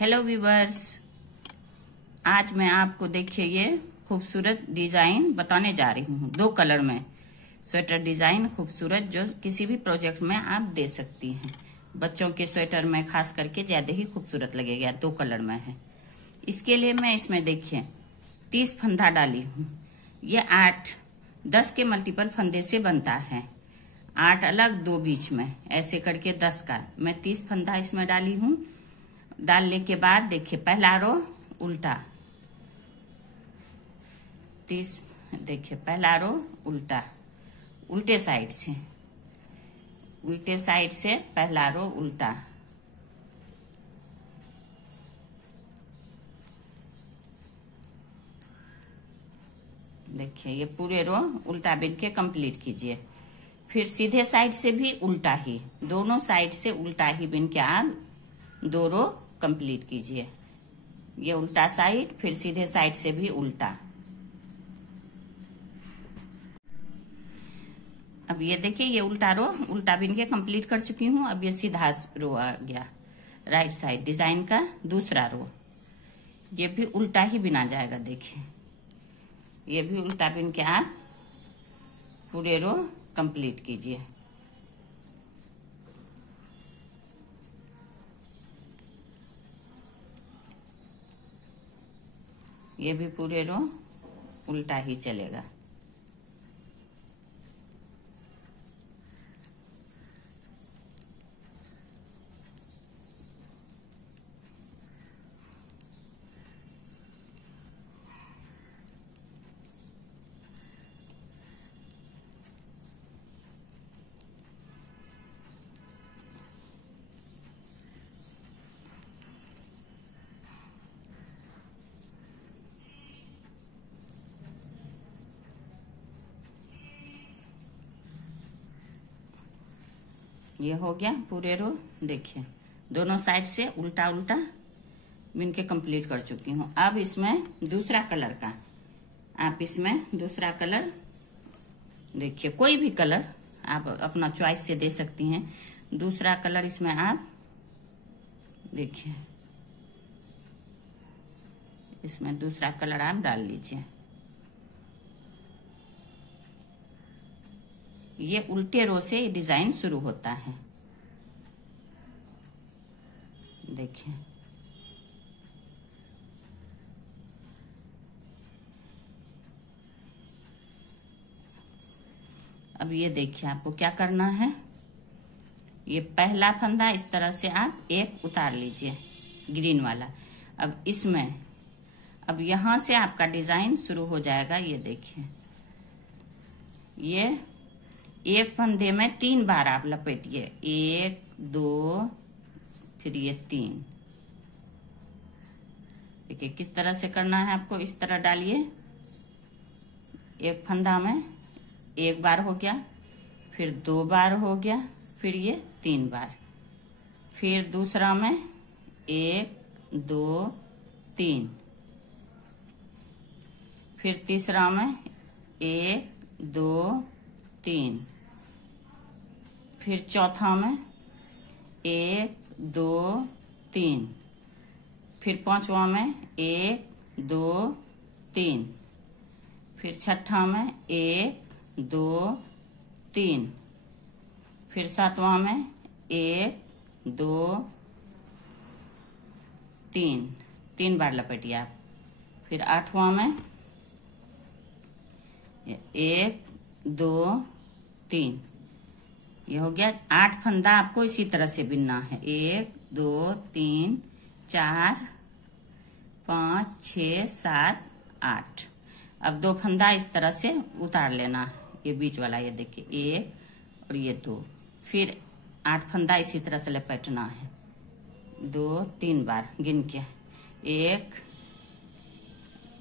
Hello viewers, आज मैं आपको देखिए ये खूबसूरत डिजाइन बताने जा रही हूँ। 2 कलर में स्वेटर डिजाइन खूबसूरत जो किसी भी प्रोजेक्ट में आप दे सकती हैं। बच्चों के स्वेटर में खास करके ज्यादा ही खूबसूरत लगेगा। 2 कलर में है। इसके लिए मैं इसमें देखिए 30 फंदा डाली हूँ। ये 8-10 के मल्टीपल फंदे से बनता है। 8 अलग 2 बीच में ऐसे करके 10 का मैं 30 फंदा इसमें डाली हूँ। डालने के बाद देखिए पहला रो उल्टा 30, देखिए पहला रो उल्टा, उल्टे साइड से पहला रो उल्टा, देखिए ये पूरे रो उल्टा बिन के कंप्लीट कीजिए। फिर सीधे साइड से भी उल्टा ही, दोनों साइड से उल्टा ही बिन के आप 2 रो कंप्लीट कीजिए। ये उल्टा साइड, फिर सीधे साइड से भी उल्टा। अब ये देखिए ये उल्टा रो उल्टा बिन के कंप्लीट कर चुकी हूँ। अब ये सीधा रो आ गया राइट साइड डिजाइन का दूसरा रो। ये भी उल्टा ही बिना जाएगा। देखिए ये भी उल्टा बिन के आप पूरे रो कंप्लीट कीजिए। ये भी पूरे रो उल्टा ही चलेगा। ये हो गया पूरे रो। देखिए दोनों साइड से उल्टा उल्टा बिन के कंप्लीट कर चुकी हूँ। अब इसमें दूसरा कलर का आप इसमें दूसरा कलर देखिए, कोई भी कलर आप अपना चॉइस से दे सकती हैं। दूसरा कलर इसमें आप देखिए, इसमें दूसरा कलर आप डाल लीजिए। ये उल्टे रो से डिजाइन शुरू होता है। देखिए अब ये देखिए आपको क्या करना है। ये पहला फंदा इस तरह से आप एक उतार लीजिए ग्रीन वाला। अब इसमें अब यहां से आपका डिजाइन शुरू हो जाएगा। ये देखिए ये एक फंदे में 3 बार आप लपेटिए, 1 2 फिर ये 3। देखिए किस तरह से करना है आपको। इस तरह डालिए, एक फंदा में 1 बार हो गया, फिर 2 बार हो गया, फिर ये 3 बार, फिर दूसरा में 1 2 3, फिर तीसरा में 1 2 3, फिर चौथा में 1 2 3, फिर पांचवा में 1 2 3, फिर छठा में 1 2 3, फिर सातवां में 1 2 3 बार लपेटिए आप। फिर आठवां में 1 2 3। ये हो गया 8 फंदा। आपको इसी तरह से बिनना है। 1 2 3 4 5 6 7 8। अब 2 फंदा इस तरह से उतार लेना है। ये बीच वाला ये देखिए 1 और ये 2, फिर 8 फंदा इसी तरह से लपेटना है। 2 3 बार गिन के 1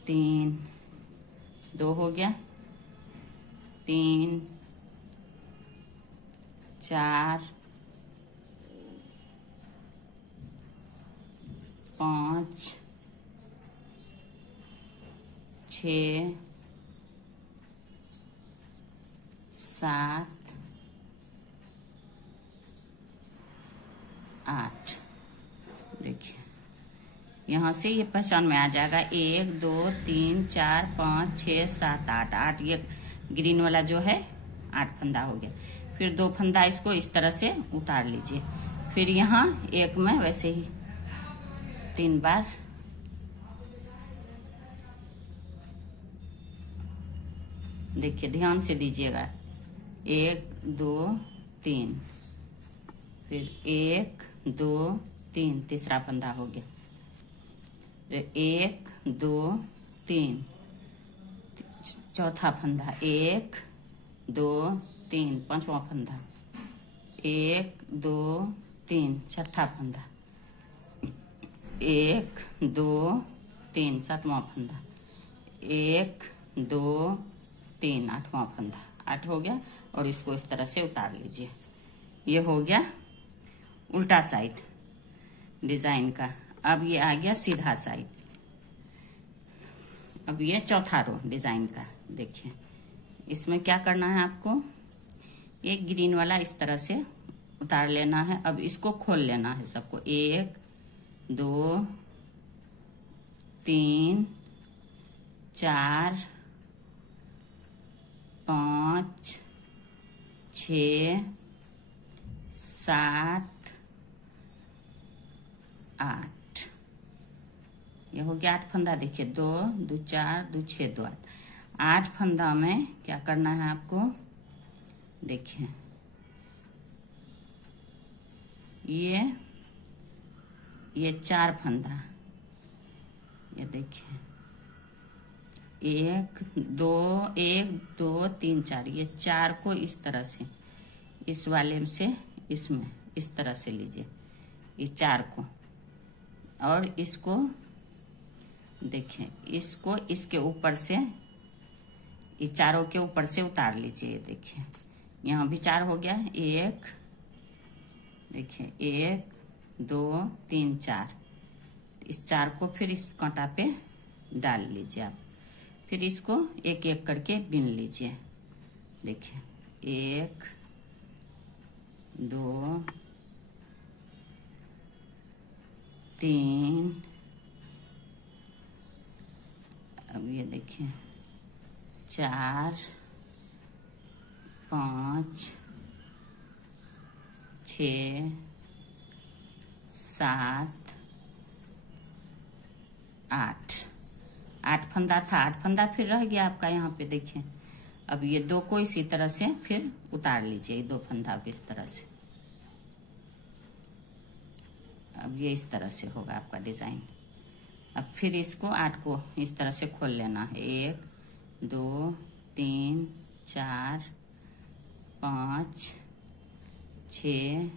3 2 हो गया, 3 4 5 6 7 8। देखिए यहाँ से ये पहचान में आ जाएगा। 1 2 3 4 5 6 7 8, 8 ये ग्रीन वाला जो है 8 फंदा हो गया। फिर 2 फंदा इसको इस तरह से उतार लीजिए। फिर यहाँ एक में वैसे ही 3 बार देखिए, ध्यान से दीजिएगा। 1 2 3, फिर 1 2 3, तीसरा फंदा हो गया। फिर 1 2 3, चौथा फंदा। 1 2 3, पांचवा फंदा। 1 2 3, छठा फंदा। 1 2 3, सातवां फंदा। 1 2 3, आठवां फंदा। 8 हो गया। और इसको इस तरह से उतार लीजिए। ये हो गया उल्टा साइड डिजाइन का। अब ये आ गया सीधा साइड। अब ये चौथा रो डिजाइन का। देखिए, इसमें क्या करना है आपको, ये ग्रीन वाला इस तरह से उतार लेना है। अब इसको खोल लेना है सबको। 1 2 3 4 5 6 7 8, ये हो गया 8 फंदा। देखिए, 2 2 4 2 6 2 8, 8 फंदा में क्या करना है आपको, देखिए ये 4 फंदा। ये देखिए 1 2 1 2 3 4, ये 4 को इस तरह से, इस वाले से इसमें इस तरह से लीजिए, इस 4 को। और इसको देखिए, इसको इसके ऊपर से, इस चारों के ऊपर से उतार लीजिए। देखिए, यहाँ भी 4 हो गया। 1 देखिए 1 2 3 4, इस 4 को फिर इस कांटा पे डाल लीजिए आप। फिर इसको एक एक करके बीन लीजिए। देखिए 1 2 3, अब ये देखिए 4 5 6 7 8, 8 फंदा था। 8 फंदा फिर रह गया आपका यहाँ पे। देखिए, अब ये 2 को इसी तरह से फिर उतार लीजिए, 2 फंदा को इस तरह से। अब ये इस तरह से होगा आपका डिजाइन। अब फिर इसको 8 को इस तरह से खोल लेना है। 1 2 3 4 5 6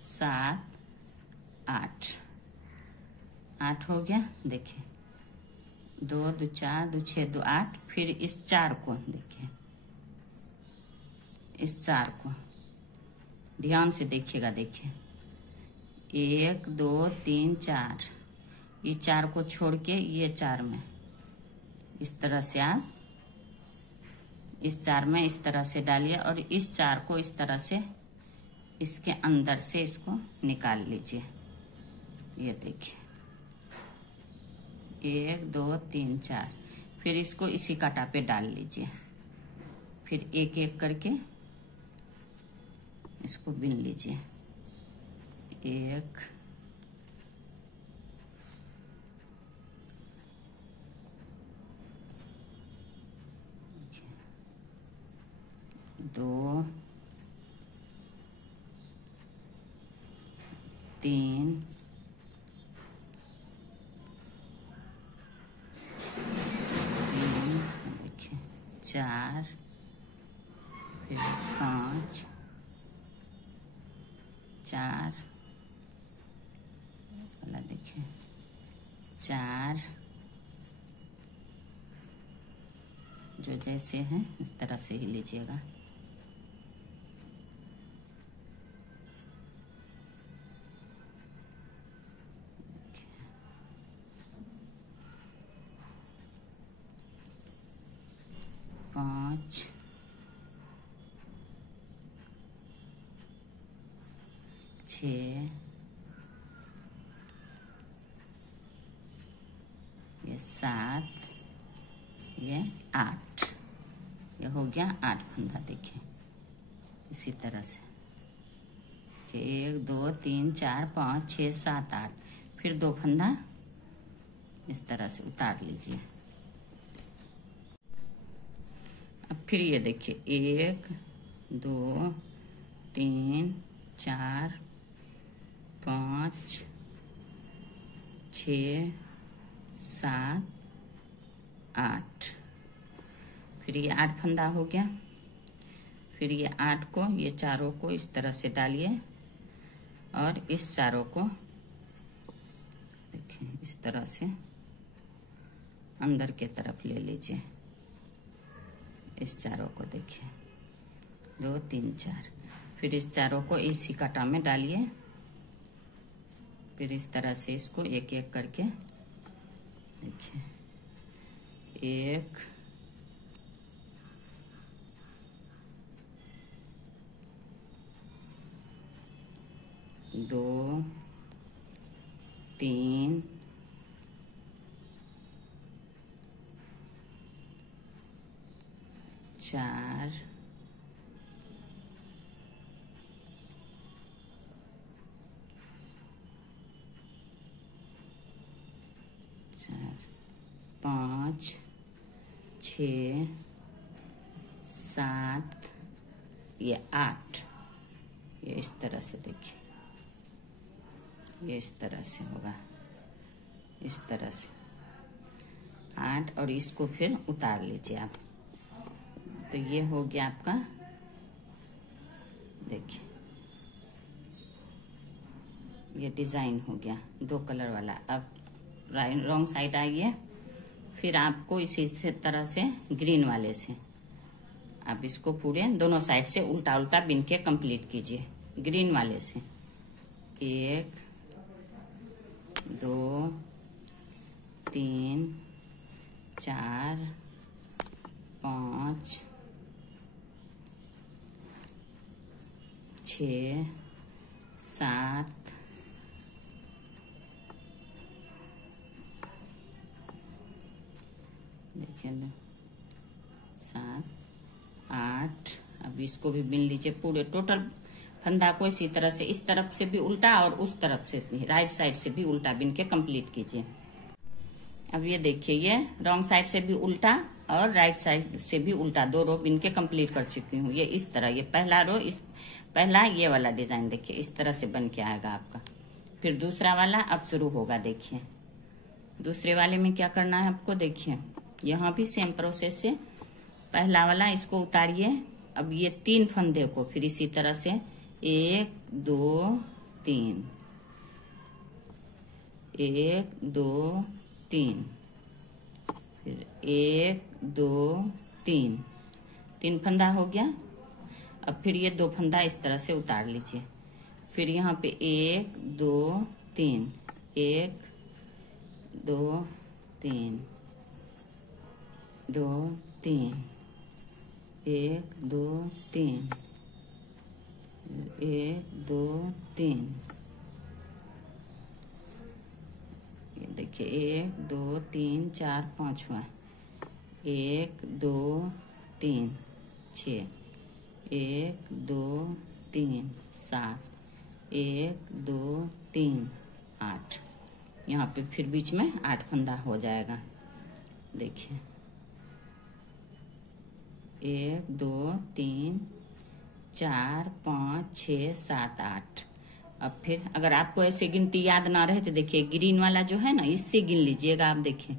7 8, 8 हो गया। देखिए 2 2 4 2 6 2 8, फिर इस 4 को देखिए, इस 4 को ध्यान से देखिएगा। देखिए 1 2 3 4, ये 4 को छोड़ के ये 4 में इस तरह से आप इस 4 में इस तरह से डालिए। और इस 4 को इस तरह से इसके अंदर से इसको निकाल लीजिए। ये देखिए 1 2 3 4, फिर इसको इसी कांटा पे डाल लीजिए। फिर एक एक करके इसको बीन लीजिए। 1 2 3 देखिए 4, फिर 5 4 वाला देखिए 4, जो जैसे हैं इस तरह से ही लीजिएगा। पाँच 6 7, ये 8, ये हो गया 8 फंदा। देखिए इसी तरह से 1 2 3 4 5 6 7 8, फिर 2 फंदा इस तरह से उतार लीजिए। अब फिर ये देखिए 1 2 3 4 5 6 7 8, फिर ये 8 फंदा हो गया। फिर ये 8 को, ये चारों को इस तरह से डालिए और इस चारों को देखिए इस तरह से अंदर के तरफ ले लीजिए। इस चारों को देखिए 2 3 4, फिर इस चारों को इसी काटा में डालिए। फिर इस तरह से इसको एक एक करके देखिए 1 2 3 4 5 6 7, ये 8, ये इस तरह से देखिए, ये इस तरह से होगा, इस तरह से 8, और इसको फिर उतार लीजिए आप। तो ये हो गया आपका, देखिए ये डिजाइन हो गया 2 कलर वाला। अब रॉन्ग साइड आइए, फिर आपको इसी तरह से ग्रीन वाले से आप इसको पूरे दोनों साइड से उल्टा उल्टा बिन के कंप्लीट कीजिए। ग्रीन वाले से 1 2 3 4 5 6 7 देखिए 7 8। अब इसको भी बिन लीजिए पूरे टोटल फंदा को इसी तरह से, इस तरफ से भी उल्टा और उस तरफ से भी, राइट साइड से भी उल्टा बिन के कंप्लीट कीजिए। अब ये देखिए ये रॉन्ग साइड से भी उल्टा और राइट साइड से भी उल्टा 2 रो बिन के कंप्लीट कर चुकी हूँ। ये इस तरह, ये पहला रो, इस पहला ये वाला डिजाइन देखिए इस तरह से बन के आएगा आपका। फिर दूसरा वाला अब शुरू होगा। देखिए दूसरे वाले में क्या करना है आपको, देखिए यहाँ भी सेम प्रोसेस से पहला वाला इसको उतारिए। अब ये 3 फंदे को फिर इसी तरह से 1 2 3 1 2 3, फिर 1 2 3, 3 फंदा हो गया। अब फिर ये 2 फंदा इस तरह से उतार लीजिए। फिर यहाँ पे 1 2 3 1 2 3 2 3 1 2 3 1 2 3, ये देखिए 1 2 3 4 5 हुआ, 1 2 3 6 1 2 3 7 1 2 3 8। यहाँ पे फिर बीच में 8 फंदा हो जाएगा। देखिए 1 2 3 4 5 6 7 8। अब फिर अगर आपको ऐसे गिनती याद ना रहे तो देखिए ग्रीन वाला जो है ना, इससे गिन लीजिएगा। आप देखिए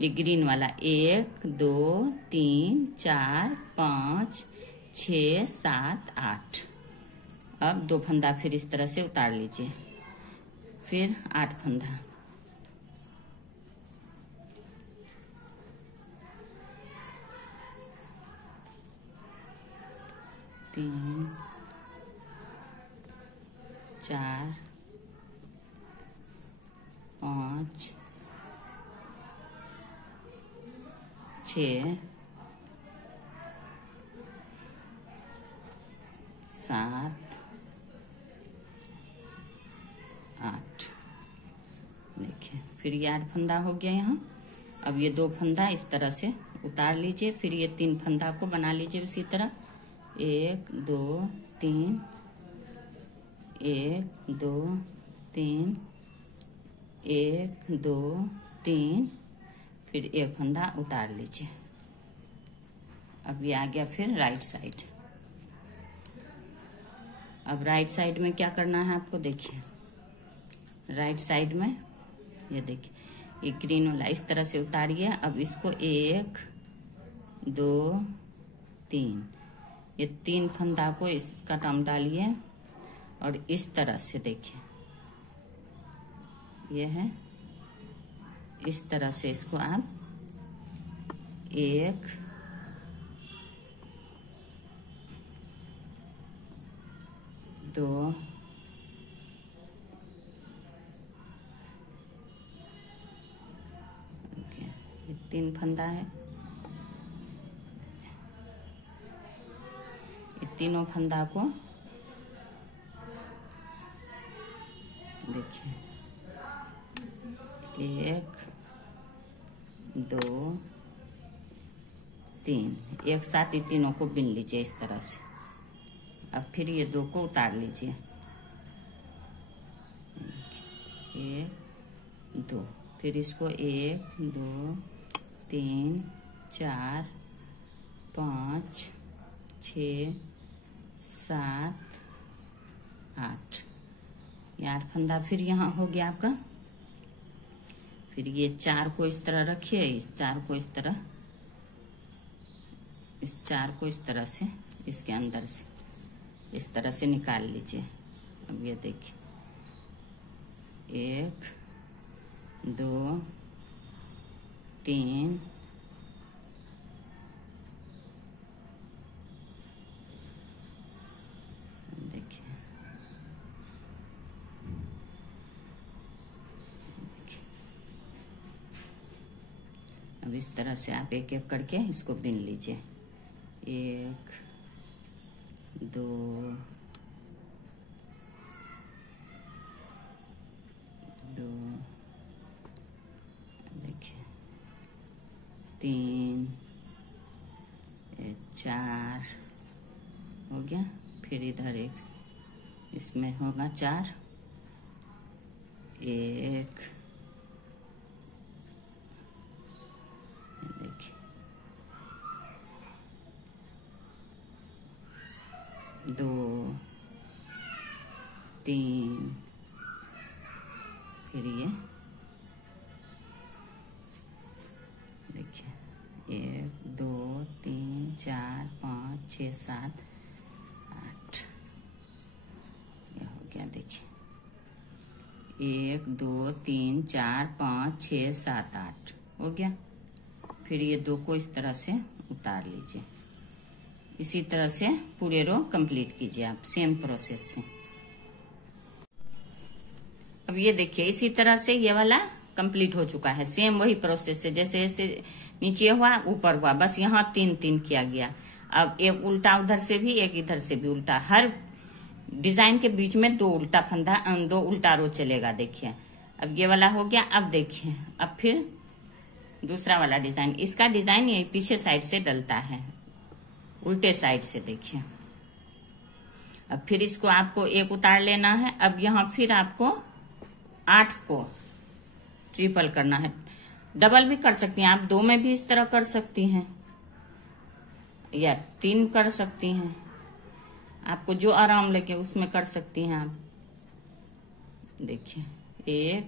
ये ग्रीन वाला 1 2 3 4 5 6 7 8। अब 2 फंदा फिर इस तरह से उतार लीजिए, फिर 8 फंदा। तीन 4 5 6 7 8। देखिए फिर ये 8 फंदा हो गया यहाँ। अब ये 2 फंदा इस तरह से उतार लीजिए, फिर ये 3 फंदा को बना लीजिए उसी तरह। 1 2 3, 1 2 3, 1 2 3, फिर 1 फंदा उतार लीजिए। अब ये आ गया फिर राइट साइड। अब राइट साइड में क्या करना है आपको, देखिए राइट साइड में ये देखिए ये ग्रीन वाला इस तरह से उतारिए। अब इसको 1 2 3, ये 3 फंदा को इसका टर्म डालिए और इस तरह से देखिए ये है, इस तरह से इसको आप 1 2 ये 3 फंदा है, ये तीनों फंदा को देखिए 1 2 3, एक साथ ही तीनों को बिन लीजिए इस तरह से। अब फिर ये 2 को उतार लीजिए, 1 2, फिर इसको 1 2 3 4 5 6 7 8, ये 8 फंदा फिर यहाँ हो गया आपका। फिर ये 4 को इस तरह रखिए, इस 4 को इस तरह, इस 4 को इस तरह से इसके अंदर से इस तरह से निकाल लीजिए। अब ये देखिए 1 2 3 देखिए अब इस तरह से आप एक एक करके इसको बिन लीजिए। 1 2 2 देखिए 3 4 हो गया। फिर इधर एक इसमें होगा 4, 1 देखिए 2 3, फिर ये देखिए 1 2 3 4 5 6 7 8, ये हो गया। देखिए 1 2 3 4 5 6 7 8 हो गया। फिर ये 2 को इस तरह से उतार लीजिए। इसी तरह से पूरे रो कंप्लीट कीजिए आप सेम प्रोसेस से। अब ये देखिए इसी तरह से ये वाला कंप्लीट हो चुका है, सेम वही प्रोसेस से जैसे जैसे नीचे हुआ ऊपर हुआ, बस यहाँ 3 3 किया गया। अब एक उल्टा उधर से भी, एक इधर से भी उल्टा, हर डिजाइन के बीच में 2 उल्टा फंदा 2 उल्टा रो चलेगा। देखिए अब ये वाला हो गया। अब देखिए अब फिर दूसरा वाला डिजाइन, इसका डिजाइन ये पीछे साइड से डलता है, उल्टे साइड से। देखिए अब फिर इसको आपको एक उतार लेना है। अब यहाँ फिर आपको 8 को ट्रिपल करना है, डबल भी कर सकती हैं आप, 2 में भी इस तरह कर सकती हैं या 3 कर सकती हैं, आपको जो आराम लगे उसमें कर सकती हैं आप। देखिए 1,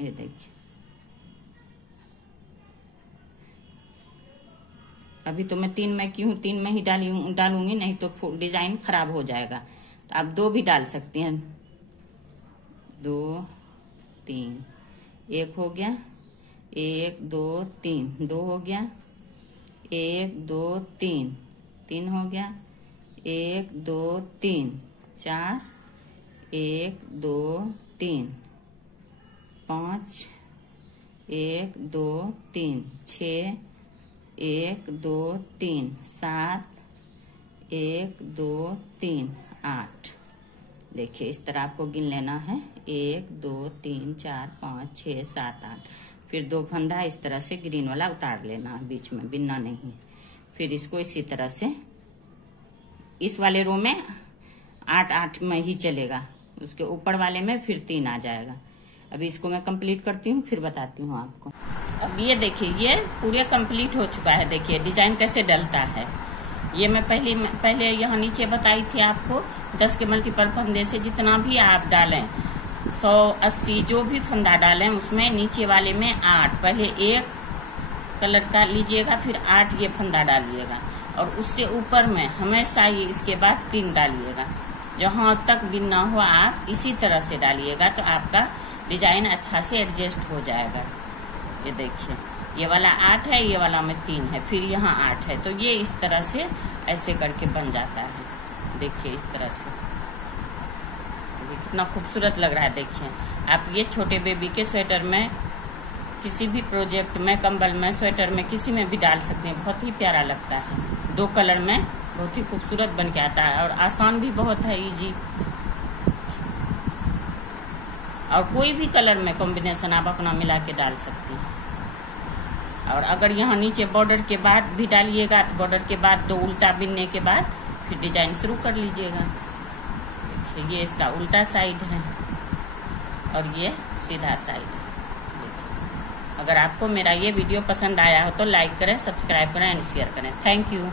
ये देखिए अभी तो मैं 3 में की हूँ, 3 में ही डालूंगी, नहीं तो डिजाइन खराब हो जाएगा। तो आप 2 भी डाल सकती हैं, 2 3, 1 हो गया, 1 2 3, 2 हो गया, 1 2 3, 3 हो गया, 1 2 3 4, 1 2 3 5, 1 2 3 6, 1 2 3 7, 1 2 3 8। देखिए इस तरह आपको गिन लेना है, 1 2 3 4 5 6 7 8। फिर 2 फंदा इस तरह से ग्रीन वाला उतार लेना है, बीच में बिनना नहीं। फिर इसको इसी तरह से इस वाले रो में 8 8 में ही चलेगा, उसके ऊपर वाले में फिर 3 आ जाएगा। अभी इसको मैं कंप्लीट करती हूँ, फिर बताती हूँ आपको। अब ये देखिए ये पूरे कंप्लीट हो चुका है। देखिए डिजाइन कैसे डलता है। ये मैं पहले यहाँ नीचे बताई थी आपको, 10 के मल्टीपल फंदे से जितना भी आप डालें, 180 जो भी फंदा डालें उसमें नीचे वाले में 8, पहले 1 कलर का लीजिएगा, फिर 8 ये फंदा डालिएगा, और उससे ऊपर में हमेशा ये इसके बाद 3 डालिएगा। जहाँ तक बिनना हो आप इसी तरह से डालिएगा, तो आपका डिजाइन अच्छा से एडजस्ट हो जाएगा। ये देखिए ये वाला 8 है, ये वाला में 3 है, फिर यहाँ 8 है, तो ये इस तरह से ऐसे करके बन जाता है। देखिए इस तरह से कितना खूबसूरत लग रहा है। देखिए आप ये छोटे बेबी के स्वेटर में, किसी भी प्रोजेक्ट में, कंबल में, स्वेटर में, किसी में भी डाल सकते हैं। बहुत ही प्यारा लगता है। 2 कलर में बहुत ही खूबसूरत बन के आता है, और आसान भी बहुत है, इजी। और कोई भी कलर में कॉम्बिनेशन आप अपना मिला के डाल सकती हैं। और अगर यहाँ नीचे बॉर्डर के बाद भी डालिएगा, तो बॉर्डर के बाद 2 उल्टा बिनने के बाद फिर डिजाइन शुरू कर लीजिएगा। देखिए ये इसका उल्टा साइड है और ये सीधा साइड है। देखिए अगर आपको मेरा ये वीडियो पसंद आया हो तो लाइक करें, सब्सक्राइब करें एंड शेयर करें। Thank you.